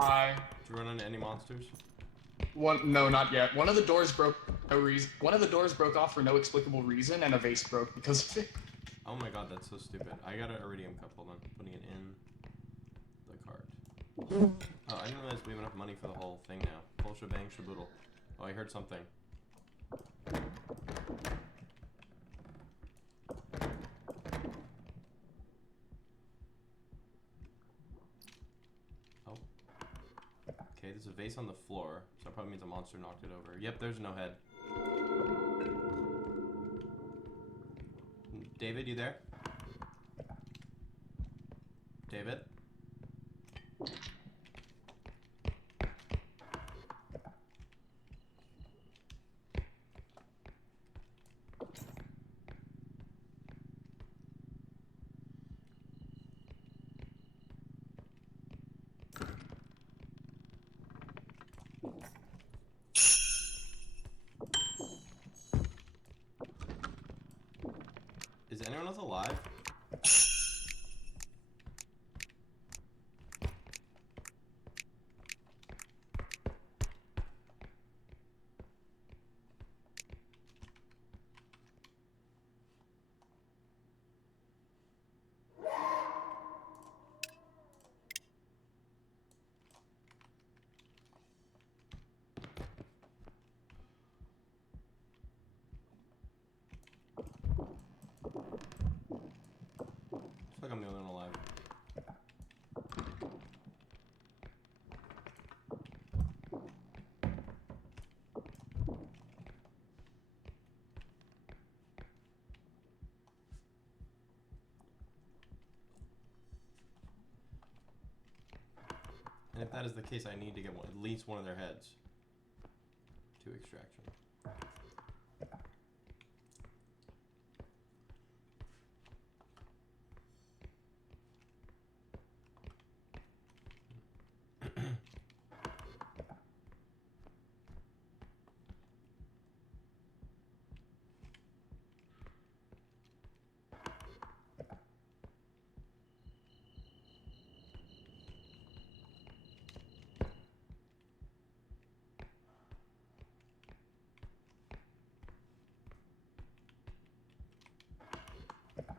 Hi. Did you run into any monsters? No, not yet. One of the doors broke. No reason. One of the doors broke off for no explicable reason, and a vase broke because of it. Oh my god, that's so stupid. I got an iridium cup. Hold on, putting it in the cart. Oh, I didn't realize we have enough money for the whole thing now. Full shebang shaboodle. Oh, I heard something. Oh. Okay, there's a vase on the floor, so that probably means a monster knocked it over. Yep, there's no head. David, you there? David? Is anyone else alive? Looks like I'm the only one alive. And if that is the case, I need to get at least one of their heads to extraction.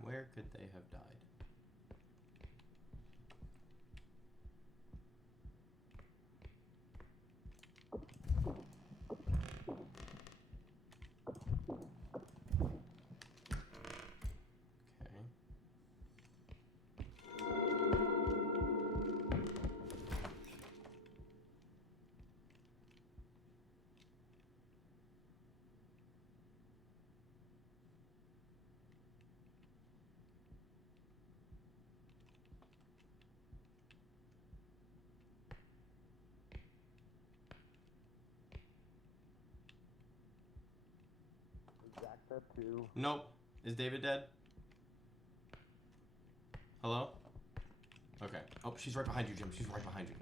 Where could they have died? Okay. Access to. Nope. Is David dead? Hello? Okay. Oh, she's right behind you, Jim. She's right behind you.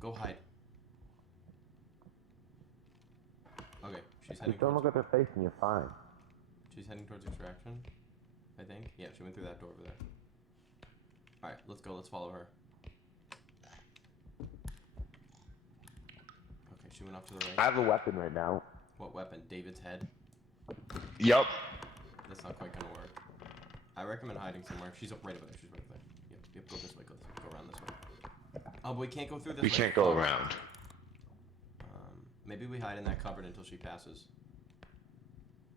Go hide. Okay, she's heading Just don't towards... look at their face and you're fine. She's heading towards extraction, I think. Yeah, she went through that door over there. Alright, let's go. Let's follow her. Okay, she went off to the right. I have a weapon right now. What weapon? David's head? Yup. That's not quite gonna work. I recommend hiding somewhere. She's up right over there. She's right over there. Yep, go this way, go this way. Go around this way. Oh, but we can't go through this way. We can't go around. Maybe we hide in that cupboard until she passes.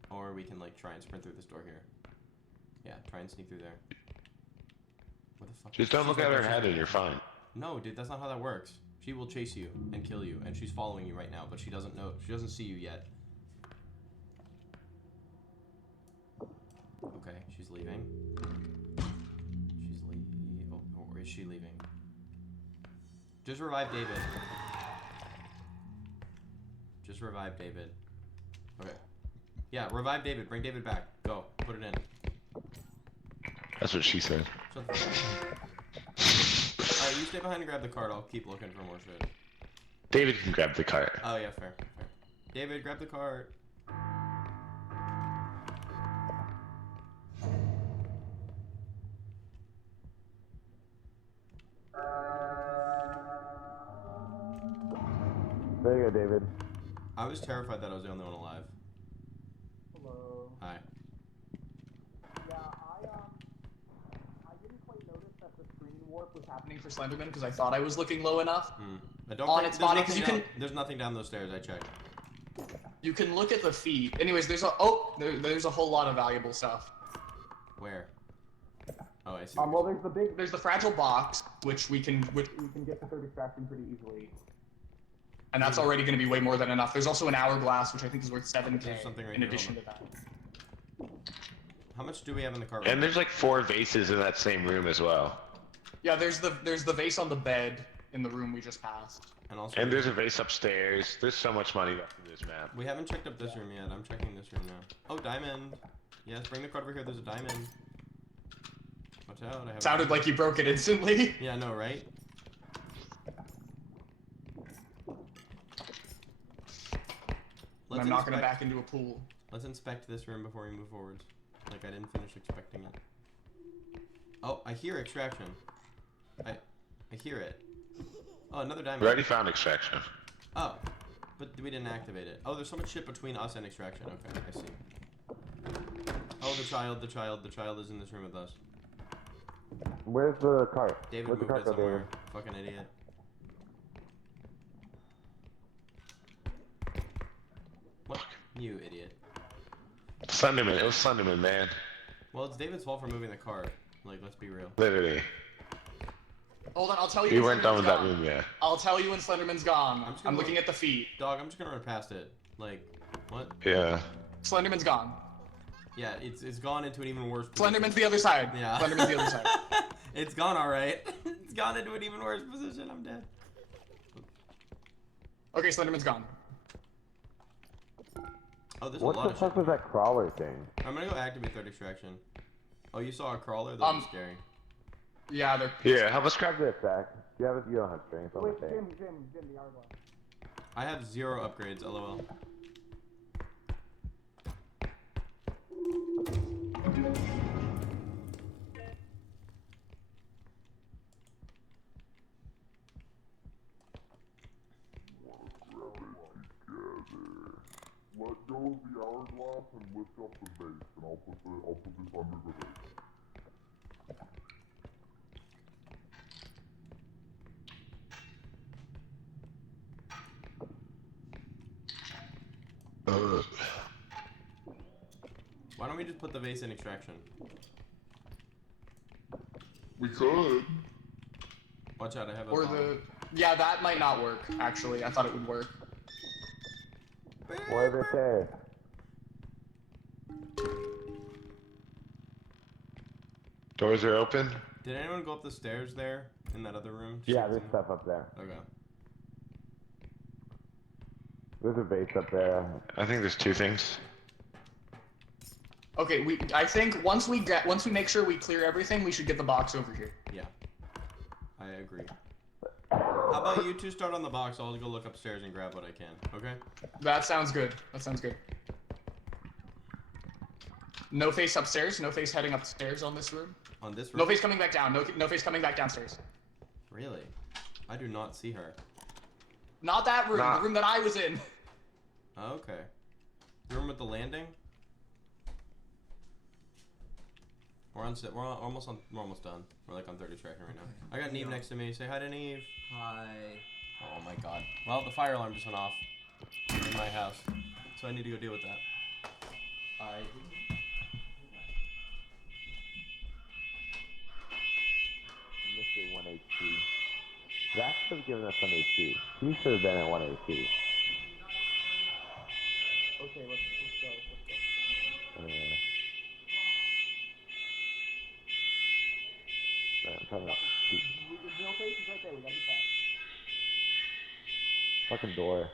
Or we can, like, try and sprint through this door here. Yeah, try and sneak through there. What the fuck? Just don't look at her head and you're fine. No, dude, that's not how that works. She will chase you and kill you, and she's following you right now, but she doesn't know. She doesn't see you yet. Okay, she's leaving. She's leaving. Oh, or is she leaving? Just revive David. Just revive David. Okay. Yeah, revive David. Bring David back. Go. Put it in. That's what she said. Shut the fuck up. Alright, you stay behind and grab the card. I'll keep looking for more shit. David can grab the cart. Oh, yeah, fair. David, grab the card. There you go, David. I was terrified that I was the only one alive. Hello. Hi. Yeah, I didn't quite notice that the screen warp was happening for Slenderman because I thought I was looking low enough. I don't On think its there's body, nothing 'cause you down, can- there's nothing down those stairs. I checked. You can look at the feet. Anyways, there's a whole lot of valuable stuff. Where? Oh, I see. Well, there's the fragile box, which we can get the third extraction pretty easily. And that's already going to be way more than enough. There's also an hourglass, which I think is worth 7K There's something right in here, addition to hold that. How much do we have in the cart? And there's like 4 vases in that same room as well. Yeah, there's the vase on the bed in the room we just passed. And also, And there's a vase upstairs. There's so much money left in this map. we haven't checked up this room yet. I'm checking this room now. Oh, diamond. Yes, bring the cart over here. There's a diamond. Watch out. I have Sounded like you broke it instantly. Yeah, I know, right? And I'm not going to back into a pool. Let's inspect this room before we move forwards. Like I didn't finish expecting it. Oh, I hear extraction. I hear it. Oh, another diamond. We already found extraction. Oh, but we didn't activate it. Oh, there's so much shit between us and extraction. Okay, I see. Oh, the child is in this room with us. Where's the cart? David Where's the moved cart it go, somewhere. David? Fucking idiot. What? You idiot. Slenderman. It was Slenderman, man. Well, it's David's fault for moving the cart. Like, let's be real. Literally. Hold on, I'll tell you We when weren't done with Slenderman's that gone. room yet. I'll tell you when Slenderman's gone. I'm just I'm gonna looking at the feet. Dog, I'm just gonna run past it. Like, what? Yeah. Slenderman's gone. Yeah, it's gone into an even worse position. Slenderman's the other side. Yeah. Slenderman's the other side. It's gone alright. It's gone into an even worse position. I'm dead. Okay, Slenderman's gone. Oh, there's What a lot the of shit. fuck was that crawler thing? I'm gonna go activate third extraction. Oh, you saw a crawler? That was scary. Yeah, they're... Yeah, help us grab this, Zach. You don't have strength on the thing. Jim, the hourglass. I have 0 upgrades, lol. Let go of the hourglass and lift up the base, and I'll put this under the base. Why don't we just put the vase in extraction? We could. Watch out, I have a Or bomb. the... Yeah, that might not work, actually. I thought it would work. What did it say? Doors are open. Did anyone go up the stairs there? In that other room? Yeah, there's stuff up there. Okay. There's a vase up there. I think there's 2 things. Okay, I think once we make sure we clear everything, we should get the box over here. Yeah. I agree. How about you two start on the box? I'll go look upstairs and grab what I can. Okay? That sounds good. That sounds good. No face upstairs. No face heading upstairs on this room. On this room? No face coming back down. No face coming back downstairs. Really? I do not see her. Not that room. Nah. The room that I was in. Oh, okay. The room with the landing? We're almost done. We're like on 30 tracking right now. I got Neve next to me. Say hi to Neve. Hi. Oh my god. Well, the fire alarm just went off in my house, so I need to go deal with that. Missing 1 HP. Zach should have given us some HP. He should have been at 1 HP. Okay, let's go. I'm trying to... No face is right there. We gotta be fast. Fucking door.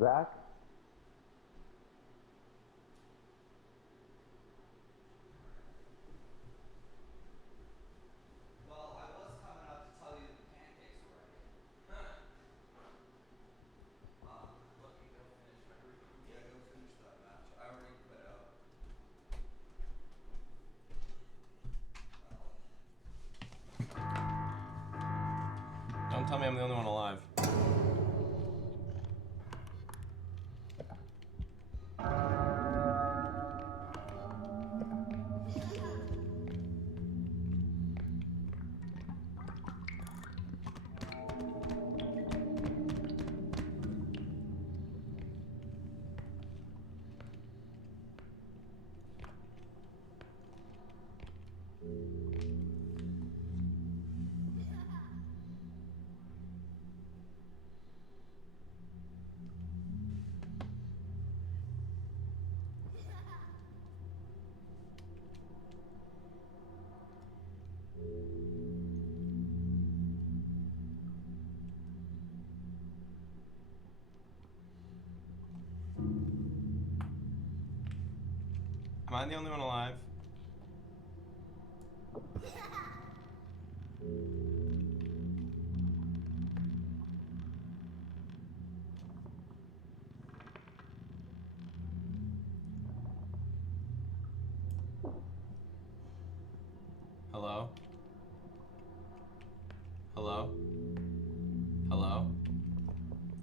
Zach? Well, I was coming up to tell you the pancakes were ready. Let me go finish my Yeah, go finish that match. I already quit out. Don't tell me I'm the only one alive. Am I the only one alive? Hello? Hello? Hello?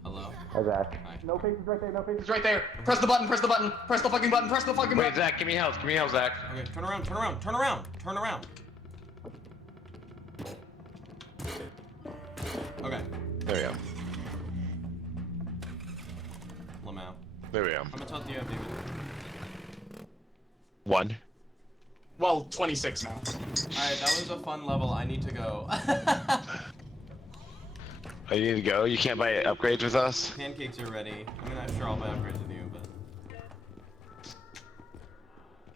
Hello? Hi, Zach. Hi. No faces right there, no faces right there. Press the button, press the button, press the fucking button, press the fucking Wait, button. Zach, give me health, Zach. Okay, turn around, turn around, turn around, turn around. Okay, There we go. Lamau. There we go. How much health do you have, David? 1. Well, 26 now. Alright, that was a fun level. I need to go. Oh, you need to go? You can't buy upgrades with us? Pancakes are ready. I mean, I'm sure I'll buy upgrades with you, but...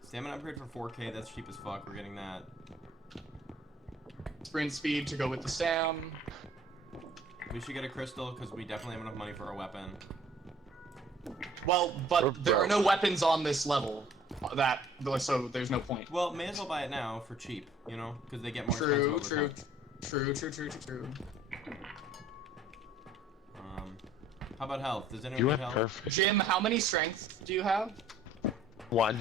Stamina upgrade for 4K, that's cheap as fuck. We're getting that. Sprint speed to go with the Sam. We should get a crystal, because we definitely have enough money for our weapon. Well, We're but there are broke. no weapons on this level. So there's no point. Well, may as well buy it now for cheap, you know? Because they get more True, expensive over true, time. true. How about health? Does anyone You need went health? perfect. Jim, how many strength do you have? 1.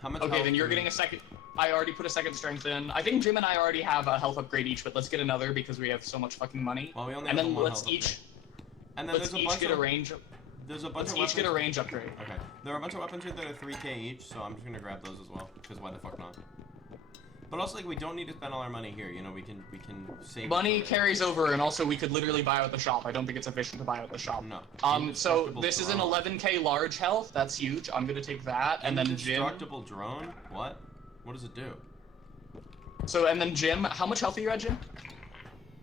How much Okay, health then do you're we- getting a second. I already put a second strength in. I think Jim and I already have a health upgrade each, but let's get another because we have so much fucking money. Well, we only And have then one let's health each upgrade. And then let's there's a each bunch get of a range. there's a bunch Let's of each weapons. get a range upgrade. Okay. There are a bunch of weapons here that are 3K each, so I'm just gonna grab those as well. Because why the fuck not? But also, like, we don't need to spend all our money here. You know, we can save. Money it for later. carries over, and also we could literally buy out the shop. I don't think it's efficient to buy out the shop. No. So Indestructible this is an drone. 11k large health. That's huge. I'm gonna take that, and then Jim. Indestructible drone? What? What does it do? So and then Jim, how much health are you at, Jim?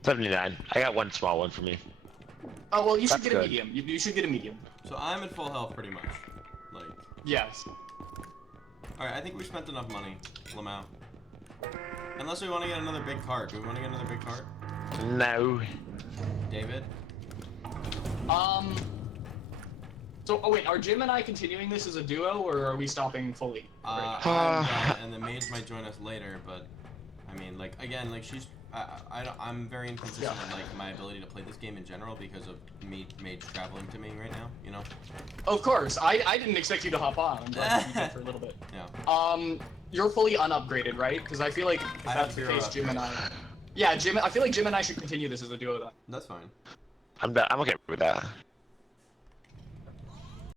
79. I got one small one for me. Oh well, you should That's get a good. medium. You should get a medium. So I'm at full health pretty much. Like. Yes. Alright, I think we spent enough money, Lamau. Unless we want to get another big cart. Do we want to get another big cart? No. David? So, oh wait, are Jim and I continuing this as a duo, or are we stopping fully? I'm Ah. done, and the mage might join us later, but I mean, like, again, like, she's I'm very inconsistent with like my ability to play this game in general because of mage traveling to me right now, you know. Of course, I didn't expect you to hop on. I'm glad you did for a little bit. Yeah. You're fully unupgraded, right? Because I feel like if I that's have the case, 0 Jim and I. upgrades. Yeah, Jim. I feel like Jim and I should continue this as a duo then. That's fine. I'm okay with that.